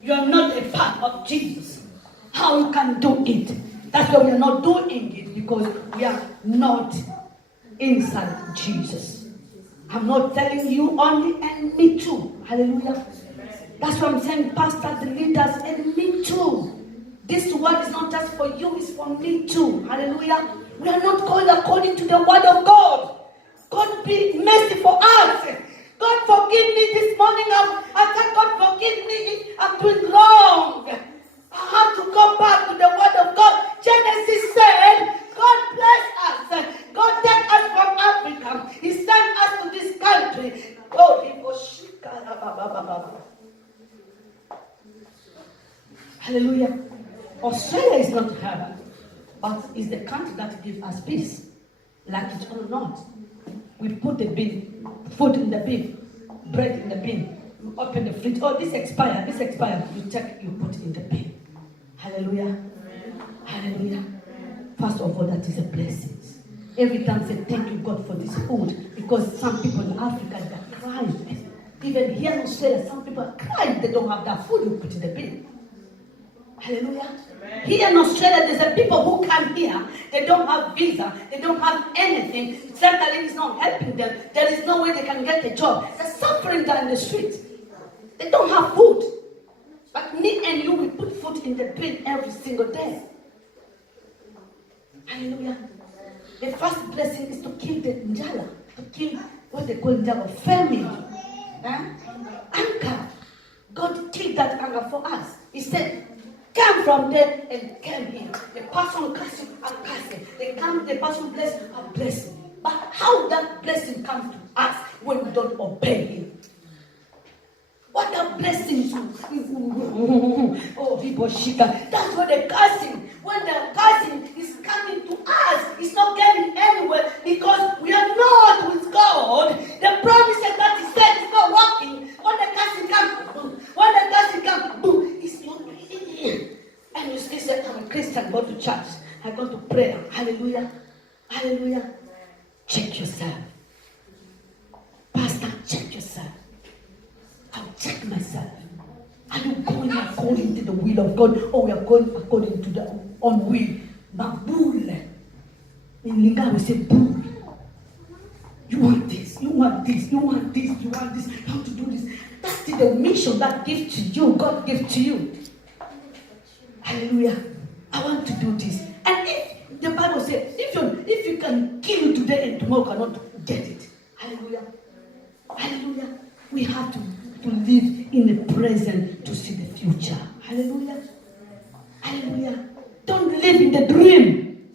You are not a part of Jesus. How you can do it? That's why we are not doing it, because we are not inside Jesus. I'm not telling you only, and me too. Hallelujah. That's why I'm saying, pastors, the leaders, and me too. This word is not just for you, it's for me too. Hallelujah. We are not going according to the word of God. God be mercy for us. God forgive me this morning. I said, God forgive me if I'm doing wrong. I have to go back to the word of God. Genesis said, God bless us. God take us from Africa. He sent us to this country. Oh, he was hallelujah. Australia is not heaven, but it's the country that gives us peace. Like it or not. We put the bin, food in the bin, bread in the bin. We open the fridge. Oh, this expired. You check, you put in the bin. Hallelujah. Hallelujah. First of all, that is a blessing. Every time say thank you God for this food, because some people in Africa they cry. Even here in Australia, some people are crying they don't have that food you put in the bin. Hallelujah. Amen. Here in Australia, there's a people who come here, they don't have visa, they don't have anything. Centrelink is not helping them. There is no way they can get a job. They're suffering down the street. They don't have food. But me and you, we put food in the bin every single day. Hallelujah. The first blessing is to kill the njala, to kill what they call njala, famine, anger. God killed that anger for us. He said, come from there and come here. The person curse you, I'm cursing. The person bless, I'm blessing. But how that blessing comes to us when we don't obey him? What a blessing to oh, people shika. That's what the cursing. When the cursing is coming to us, it's not getting anywhere because we are not with God. The promises that he said is not working. When the cursing comes, boom. When the cursing comes, boom. It's not. And you still say, I'm a Christian, go to church. I go to prayer. Hallelujah. Hallelujah. Check yourself. Pastor, check yourself. I'll check myself. Are you going according to the will of God, or we are going according to the own will? Mabule. In Linga we say bull. You want this, you want this, you want this, you want this, how to do this. That is the mission that gives to you, God gives to you. Hallelujah. I want to do this. And if the Bible says, if you can kill today and tomorrow cannot get it. Hallelujah. Hallelujah. We have to live in the present to see the future. Hallelujah. Hallelujah. Don't live in the dream.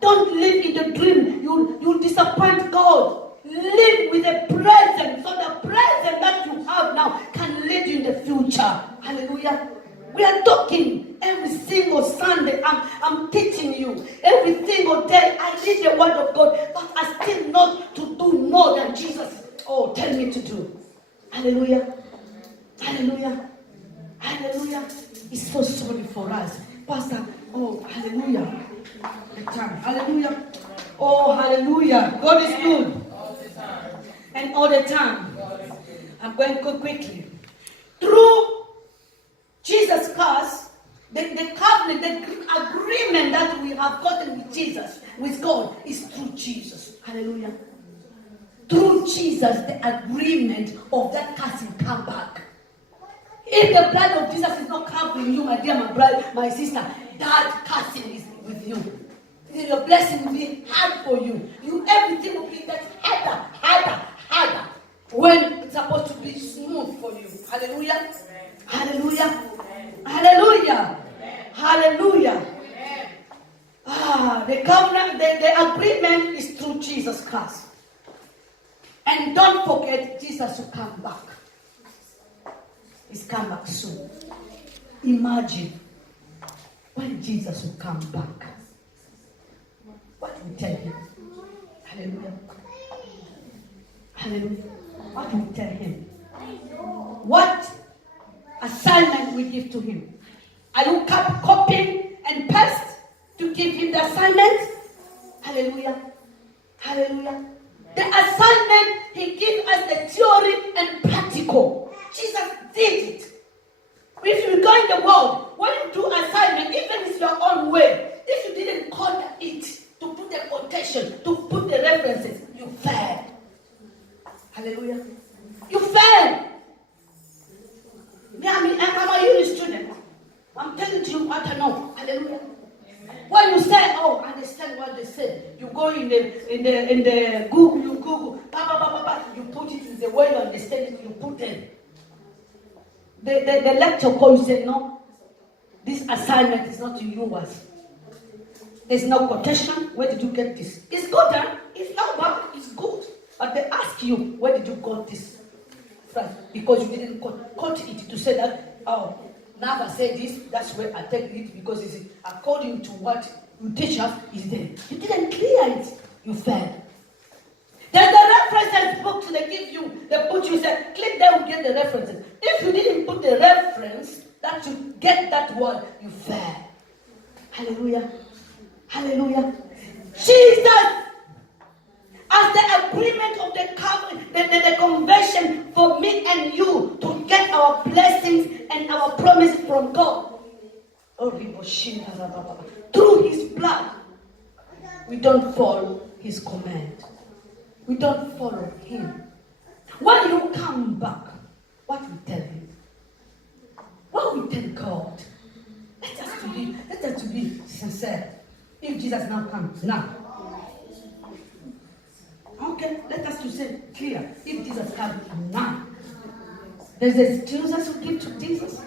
Don't live in the dream. You'll disappoint God. Live with the present, so the present that you have now can lead you in the future. Hallelujah. We are talking every single Sunday. I'm teaching you every single day. I read the word of God, but I still not to do more than Jesus tell me to do. Hallelujah. Hallelujah. Hallelujah. He's so sorry for us. Pastor, hallelujah. Hallelujah. Oh, hallelujah. God is good. And all the time. I'm going to go quickly. Through Jesus Christ, the covenant, the agreement that we have gotten with Jesus, with God, is through Jesus. Hallelujah. Through Jesus, the agreement of that cursing come back. If the blood of Jesus is not covering you, my dear, my brother, my sister, that cursing is with you. Your blessing will be hard for you. Everything will be that harder. When it's supposed to be smooth for you. Hallelujah. Hallelujah. Hallelujah. Hallelujah. The covenant, the agreement is through Jesus Christ. And don't forget, Jesus will come back. He's come back soon. Imagine when Jesus will come back. What will tell him? Hallelujah. Hallelujah. What will tell him? What assignment we give to him? Are you copying and paste to give him the assignment? Hallelujah. Hallelujah. The assignment, he gives us the theory and practical. Jesus did it. If you go in the world, when you do assignment, even if it's your own way, if you didn't code it, to put the quotation, to put the references, you failed. Hallelujah. You failed. Me, I'm a uni student. I'm telling you what I know. Hallelujah. When you say, oh, understand what they said, you go in the Google, you Google, you put it in the way you understand it, you put it. The lecture coach said, no, this assignment is not yours. There's no quotation. Where did you get this? It's good, huh? It's not bad. It's good. But they ask you, where did you got this from? Because you didn't quote it to say that, oh, Nava said this, that's where I take it because it's according to what you teach us is there. You didn't clear it. You failed. There's the references books they give you. They put you, say, click there, you get the references. If you didn't put the reference that you get that word, you failed. Hallelujah. Hallelujah. Jesus, as the agreement of the covenant, the conversion for me and you to get our blessings and our promises from God. Through his blood, we don't follow his command. We don't follow him. When you come back, what we tell him? What we tell God? Let us to be sincere. If Jesus now comes, now. Okay, let us to say clear. If Jesus comes now, there's excuses to give to Jesus.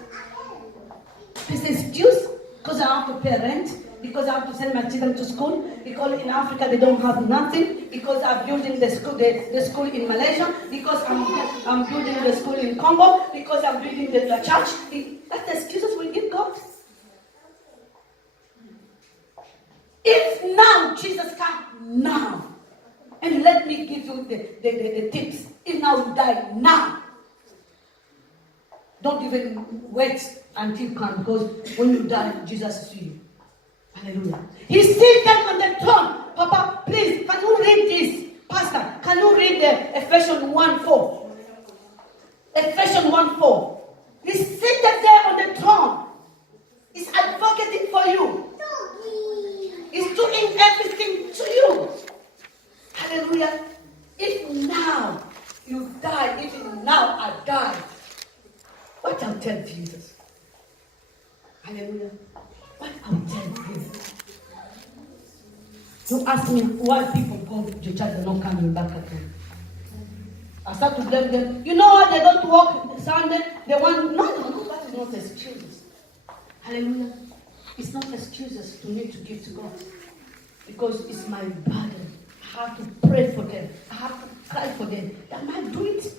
There's excuse because I have to pay rent, because I have to send my children to school, because in Africa they don't have nothing, because I'm building the school in Malaysia, because I'm building the school in Congo, because I'm building the church. That's the excuses we give God. If now Jesus comes now, and let me give you the tips. If now you die now, don't even wait until you come, because when you die, Jesus sees you. Hallelujah. He's seated on the throne. Papa, please, can you read this? Pastor, can you read the Ephesians 1:4? Ephesians 1:4. He's seated there on the throne. He's advocating for you. He's doing everything to you. Hallelujah. If now you die, even now I die, what I'll tell Jesus? Hallelujah. What I'll tell him? You ask me why people go to church and not coming back again. I start to blame them. You know why they don't work Sunday? They want, no, that is not excuses. Hallelujah. It's not excuses to me to give to God. Because it's my burden. I have to pray for them. I have to cry for them. Am I doing it?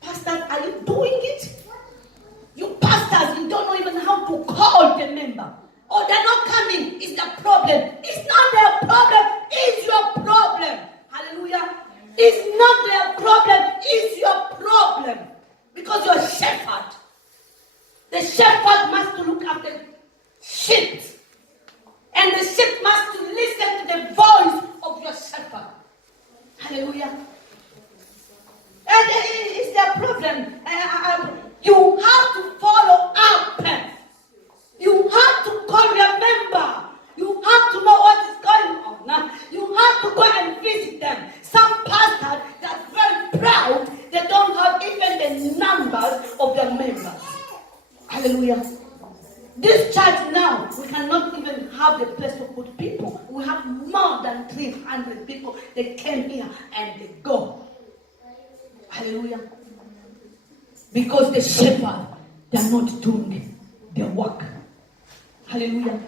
Pastors, are you doing it? You pastors, you don't know even how to call the member. Oh, they're not coming. It's the problem. It's not their problem. It's your problem. Hallelujah. It's not their problem. It's your problem. Because you're a shepherd. The shepherd must look after sheep. And the sheep must listen to the voice of your shepherd. Hallelujah. And it's their problem. You have to follow up. You have to call your member. You have to know what is going on. You have to go and visit them. Some pastors that are very proud, they don't have even the numbers of their members. Hallelujah. This church now, we cannot even have the place to put people. We have more than 300 people. They came here and they go. Hallelujah. Because the shepherd, they're not doing their work. Hallelujah.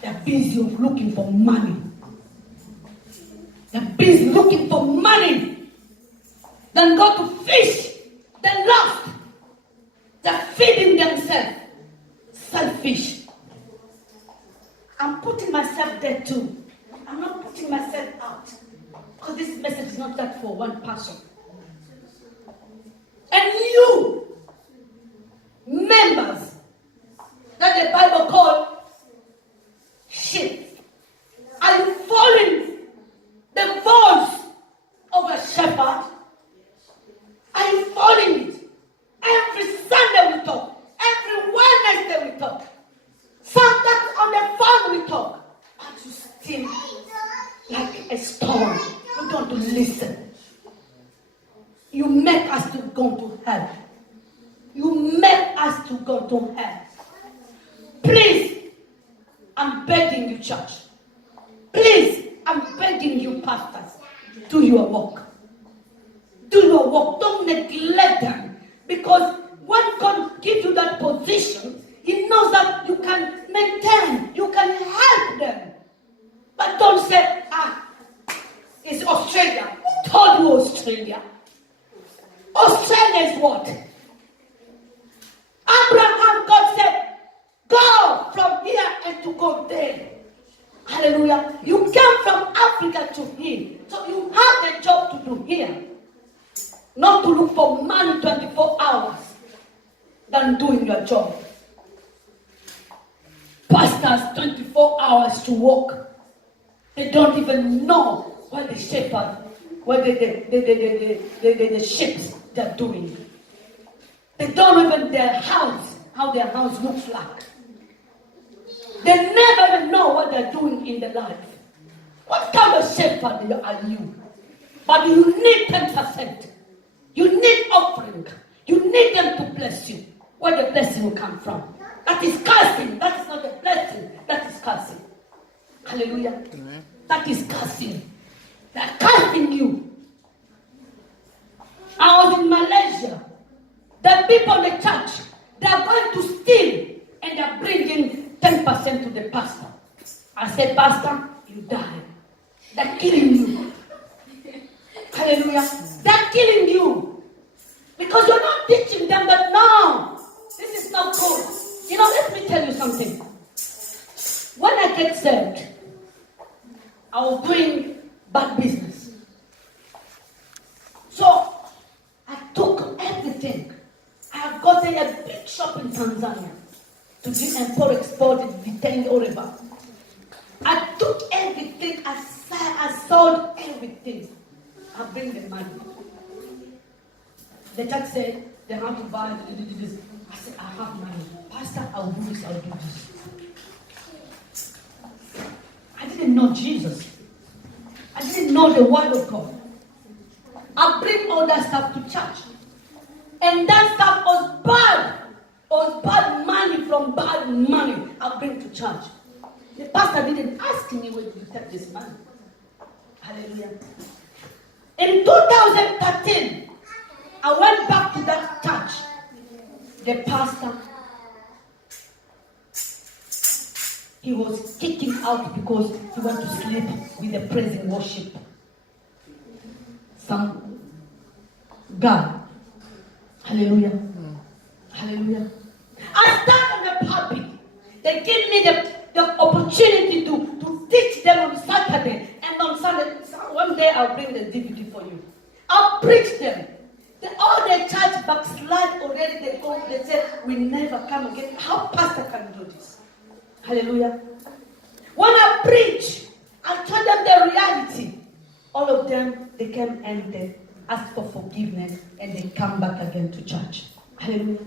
They're busy looking for money. They're busy looking for money. Then go to fish. They're lost. They're feeding themselves. Selfish. I'm putting myself there too. I'm not putting myself out. Because this message is not that for one person. And you, members, that the Bible called sheep, are you following the voice of a shepherd? Are you following it? Every Sunday we talk. to go to hell. Please, I'm begging you, church. Please, I'm begging you, pastors. Do your work. Do your work. Don't neglect them. Because when God gives you that position, He knows that you can maintain, you can help them. But don't say, it's Australia. Who told you Australia? Australia is what? Abraham, God said, go from here and to go there. Hallelujah. You came from Africa to here. So you have a job to do here. Not to look for money 24 hours than doing your job. Pastors, 24 hours to work. They don't even know what the shepherd, what the sheep they're doing. They don't even their house, how their house looks like. They never even know what they're doing in their life. What kind of shepherd are you? But you need 10%. You need offering. You need them to bless you. Where the blessing will come from. That is cursing. That is not a blessing. That is cursing. Hallelujah. Amen. That is cursing. They're cursing you. I was in Malaysia. The people in the church, they are going to steal and they are bringing 10% to the pastor. I said, Pastor, you die. They're killing you. Hallelujah. They're killing you. Because you're not teaching them that, no, this is not good. You know, let me tell you something. When I get saved, I was doing bad business. So, I took everything. I have gotten a big shop in Tanzania to do import, export, detain, whatever. I took everything, I sold everything. I bring the money. The church said, they have to buy this. I said, I have money. Pastor, I'll do this, I'll do this. I didn't know Jesus. I didn't know the word of God. I bring all that stuff to church. And that stuff was bad. It was bad money from bad money I bring to church. The pastor didn't ask me where you take this money. Hallelujah. In 2013, I went back to that church. The pastor, he was kicking out because he wanted to sleep with the praise and worship. Some guy. Hallelujah. Hallelujah. I stand on the pulpit. They give me the opportunity to teach them on Saturday. And on Sunday, one day I'll bring the DVD for you. I'll preach them. All the church backslide already. They go, they say, we never come again. How pastor can do this? Hallelujah. When I preach, I tell them the reality. All of them, they came and they asked for forgiveness and they come back again to church. Hallelujah.